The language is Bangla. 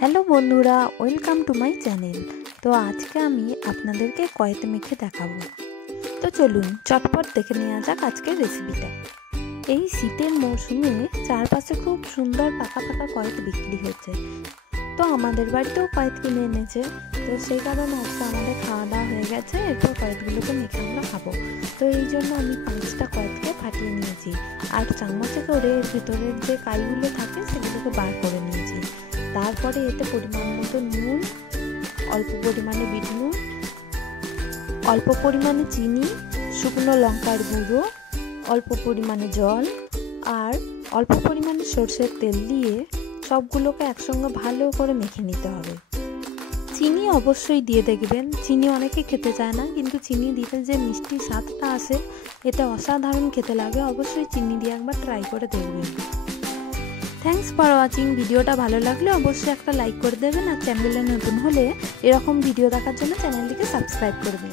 হ্যালো বন্ধুরা, ওয়েলকাম টু মাই চ্যানেল। তো আজকে আমি আপনাদেরকে কয়েতে মেখে দেখাবো। তো চলুন চটপট দেখে নেওয়া যাক আজকের রেসিপিটা। এই শীতের মরশুমে চারপাশে খুব সুন্দর পাকা পাকা কয়েত বিক্রি হচ্ছে। তো আমাদের বাড়িতেও কয়েত কিনে এনেছে, তো সেই কারণে আজকে আমাদের খাওয়া দাওয়া হয়ে গেছে। এরপর কয়েতগুলোকে মেখে আমরা খাবো। তো এই জন্য আমি 5টা কয়েতকে ফাটিয়ে নিয়েছি, আর চামচে করে এর ভিতরের যে কাইগুলো থাকে সেগুলোকে বার করে নিয়েছি। তারপরে এতে পরিমাণ মতো নুন, অল্প পরিমাণে বিট নুন, অল্প পরিমাণে চিনি, শুকনো লঙ্কার গুঁড়ো, অল্প পরিমাণে জল আর অল্প পরিমাণে সরষের তেল দিয়ে সবগুলোকে একসঙ্গে ভালো করে মেখে নিতে হবে। চিনি অবশ্যই দিয়ে দেখবেন। চিনি অনেকে খেতে চায় না, কিন্তু চিনি দিতে যে মিষ্টি স্বাদটা আসে এতে অসাধারণ খেতে লাগে। অবশ্যই চিনি দিয়ে একবার ট্রাই করে দেখবেন। Thanks for watching. ভিডিওটা ভালো লাগলে অবশ্যই একটা লাইক করে দেবেন, আর চ্যানেলে নতুন হলে এরকম ভিডিও দেখার জন্য চ্যানেলটিকে সাবস্ক্রাইব করবেন।